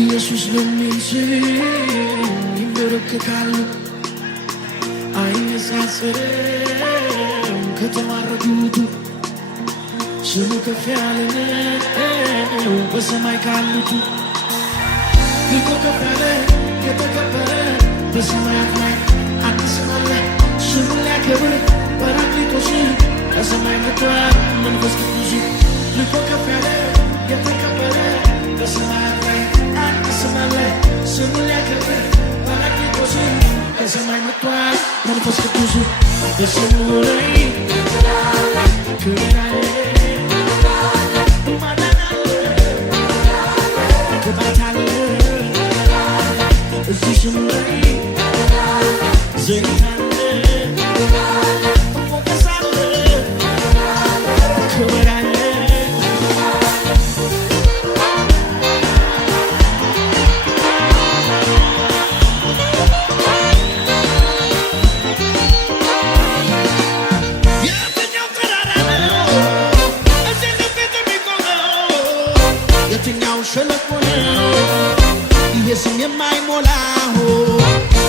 ኢየሱስ ለሚስል ይንበረከካሉ አይነጻጸርም ከተዋረዱቱ ስሙ ከፍ ያለ ነው በሰማይ ካሉቱ ልቆ ከፍ ያለ የተከበረ በሰማያት ላይ አንድ ስም አለ ስሙን ሊያከብር ጰራቅሊጦስ ከሰማይ መጥቷል መንፈስ ቅዱስ ልቆ ከፍ ያለ የተከበረ በሰማያት ላይ አንድ ስም አለ ስሙን ሊያከብር ጰራቅሊጦስ ከሰማይ መጥቷል መንፈስ ቅዱስ በስሙ ላይ ክብር አለ ማዳን አለ ቅባት አለ እዚህ ስሙ ላይ ዘይት አለ ሞገስ አለ ክብር አለ ሸለቆ ነው ይሄ ስም የማይሞላው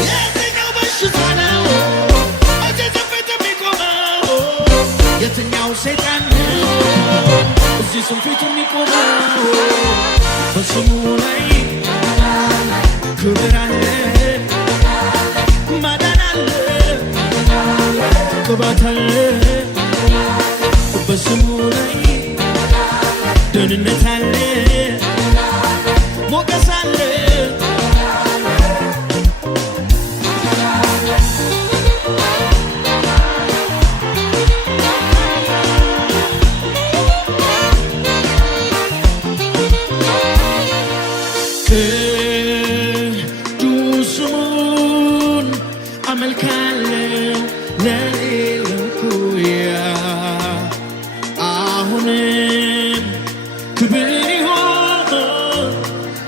የትኛው በሽታ ነው እዚህ ፊት የሚቆመው የትኛው ሰይጣን ነው እዚህ ስም ፊት የሚቆመው በስሙ ላይ ክብር አለ ማዳን አለ ቅባት አለ በስሙ ላይ ደህንነት አለ ሞገስ አለ ቅዱስ ስሙን አመልካለሁ ለሌለው ኩያ አሁንም ክብር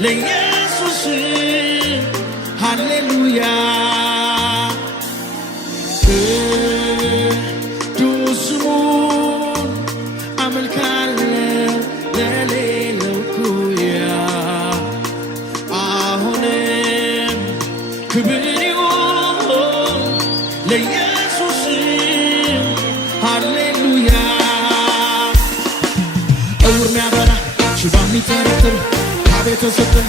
ለኢየሱስ ሃሌሉያ ቅዱስ ስሙን አመልካለሁ ለሌለው ኩያ አሁንም ክብር ይሁን ለኢየሱስ ሃሌሉያ ዕውር ሚያበራ ሽባ ሚተረትር ቤተሰብን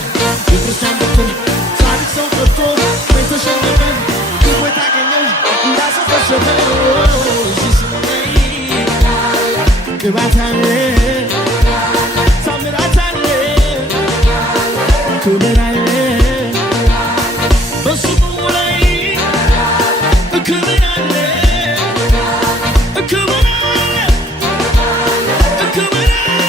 የክርስቲያን በትን ጻድቅ ሰው ገብቶ ቤተሸነፈ ሕይወት አገኘ እንዳሰፈሰፈ እዚህ ስሙ ላይ ቅባት አለ ታምራት አለ ክብር አለ በስሙ ላይ ክብር አለ ክብር አለ ክብር አለ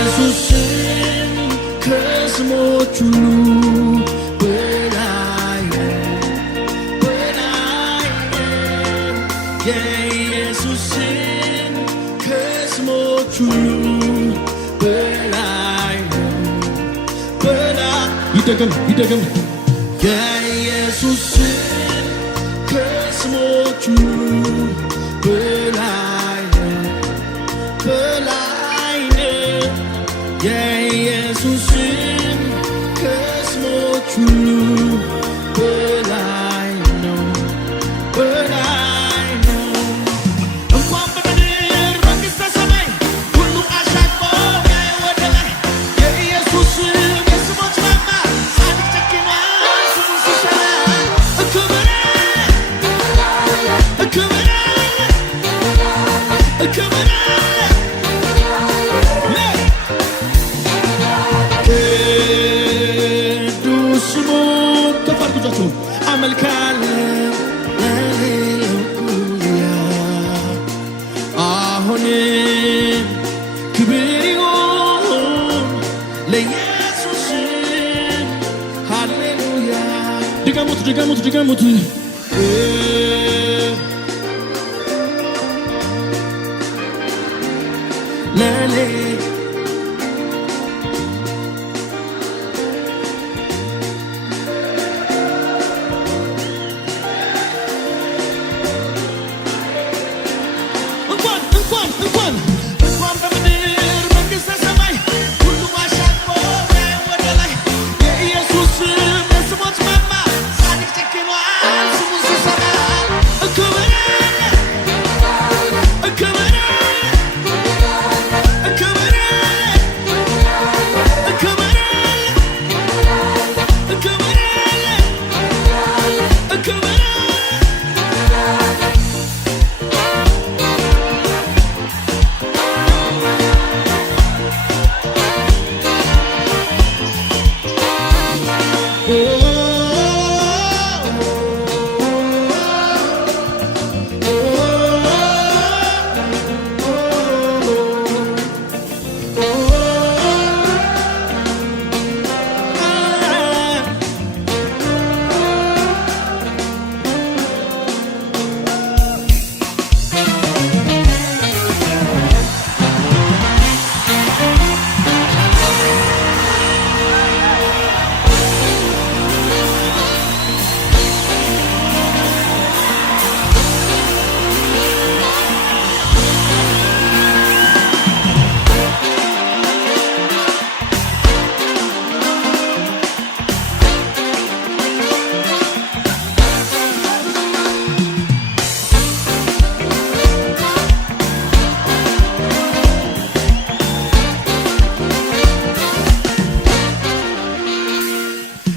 ኢየሱስን ከስሞች ሁሉ በላይ በላይ የኢየሱስን ከስሞች ሁሉ በላይ በላይ ይደገም ይደገም የኢየሱስን ከስሞች ሁሉ በላይ በላይ የኢየሱስን ከስሞች ሁሉ በላይ ነው በላይ ነው እንኳን በምድር መንግሥተ ሰማይ ሁሉ አሻቅቦ ያየ ወደ ላይ የኢየሱስ የስሞች ማማ ጻድቅ ጨክኗል ስሙ ሲሰራ ክብር ክብር ክብር ቅዱስ ስሙን ከፍ አድርጉ አመልካለሁ ለሌለው ኩያ ድገሙት ለኔ እንኳን በምድር መንግሥተ ሰማይ ሁሉ አሻቅቦ ወደ ላይ የኢየሱስ የስሞች ማማ ጻድቅ ጨክኗል ስሙን ሲሰማ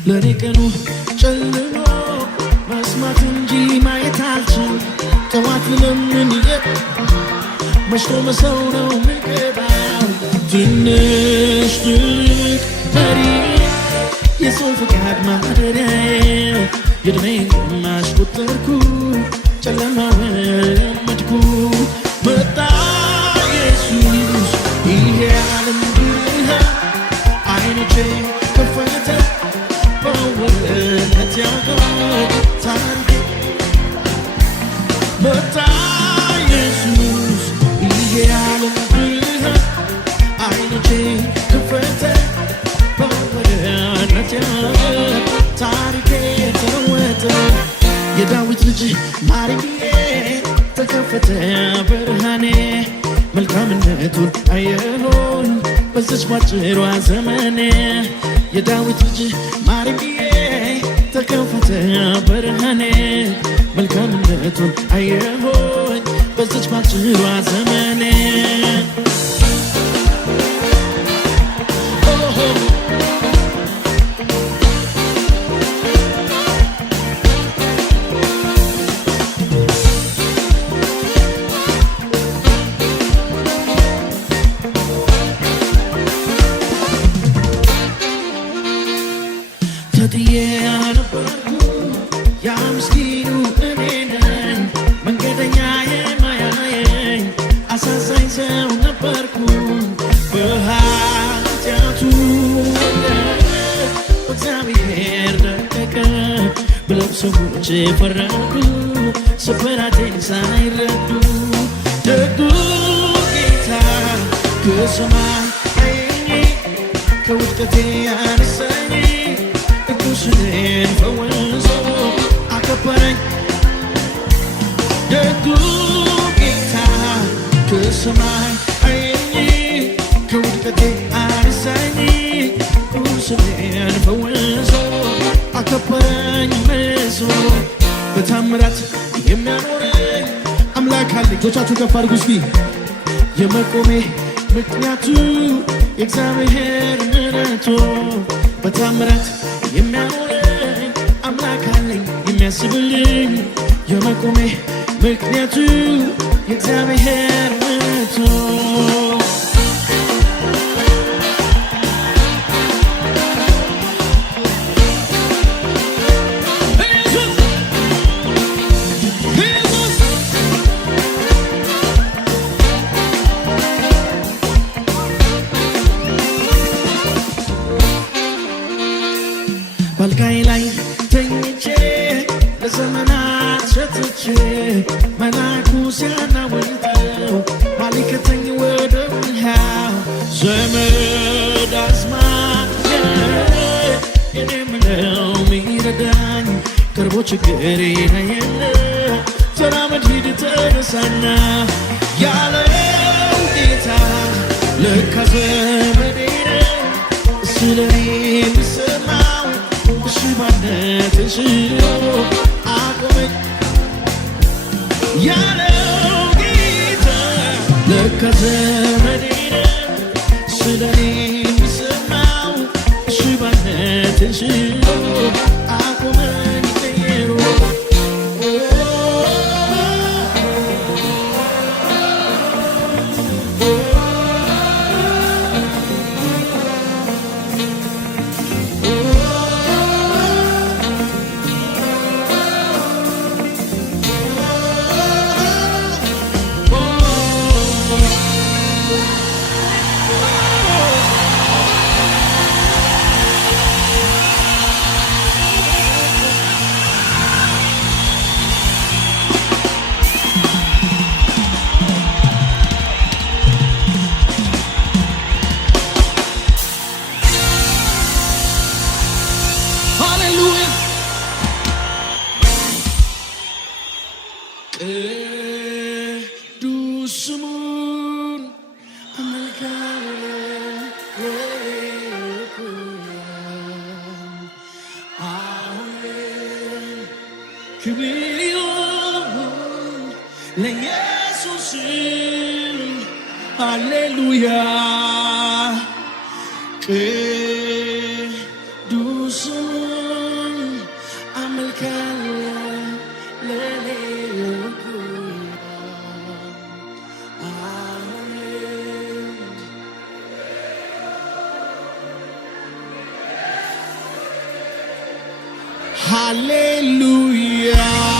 ለኔ ቀኑ ጨልሞ መስማት እንጂ ማየት አልችል ጠዋት ለምን መሽቶ መሰው ነው ምገባው ትንሽ ትልቅ መሪ የሰው ፍቃድ ማደሪያዬ የዕድሜን ግማሽ ቆጠርኩ ጨለማውን ለመድኩ መጣ ኢየሱስ ይሄ ዓለም ብርሃን አይኖቼ ከፈተ በውበት ያገር ታሪኬ መጣ ኢየሱስ ይሄ ዓለም ብርሃን አይኖቼ ከፈተ በውበት ያገር ታሪኬ ተለወጠ የዳዊት ልጅ ማርያም ተከፈተ ብርሃኔ መልካምነቱን አየሁኝ በዚች ባጭሯ ዘመኔ የዳዊት ልጅ ማርያም ተከፈተ ብርሃኔ መልካምነቱን አየሁኝ በዚች ባጭሯ ዘመኔ ተጥዬ ነበርኩ ያ ምስኪኑ እኔ ነኝ መንገደኛ የማያየኝ አሳዛኝ ሰው ነበርኩ በኃጢአቱ እግዚአብሔር ደቀቀ ብለው ሰዎች ፈረዱ ስብራቴን ሳይረዱ ደጉ ጌታ ከሰማይ አየኝ ከውድቀቴ ያነሳኝ ቁስሌን ፈወሰ አከበረኝ ደጉ ጌታ ከሰማይ አየኝ ከውድቀቴ አነሳኝ ቁስሌን ፈወሰ አከበረኝ መልሶ በታምራት የሚያኖረኝ አምላክ አለኝ እጆቻችሁን ከፍ አድርጉ እስቲ የመቆሜ ምክንያቱ የእግዚአብሔር ምሕረቱ በታምራት የሚያኖረኝ አምላክ አለኝ የሚያስብልኝ የመቆሜ ምክንያቱ የእግዚአብሔር ምሕረቱ ባልጋዬ ላይ ተኝቼ ለዘመናት ሸትቼ መላኩ ሲያናውጠው ማሊከተኝ ወደ ውሃው ዘመድ አዝማድ እኔ ምለው ሚረዳኝ ቅርቦ ችግሬን የለ ተራመድ ሂድ ተነሳና ያለው ጌታ ለካ ዘመዴ ነው ስለኔ የሚሰማው ሽባነት ሽሮ አቆመኝ ያለው ጌታ ለካ ዘመዴ ነው ስለኔ የሚሰማው ሽባነት ሽሮ አቆመኝ ቀየሮ ቅዱስ ስሙን አመልካለሁ አሁን ክብር ይሁን ለኢየሱስ ሃሌሉያ ቅዱስ ስሙን አመልካለሁ Hallelujah.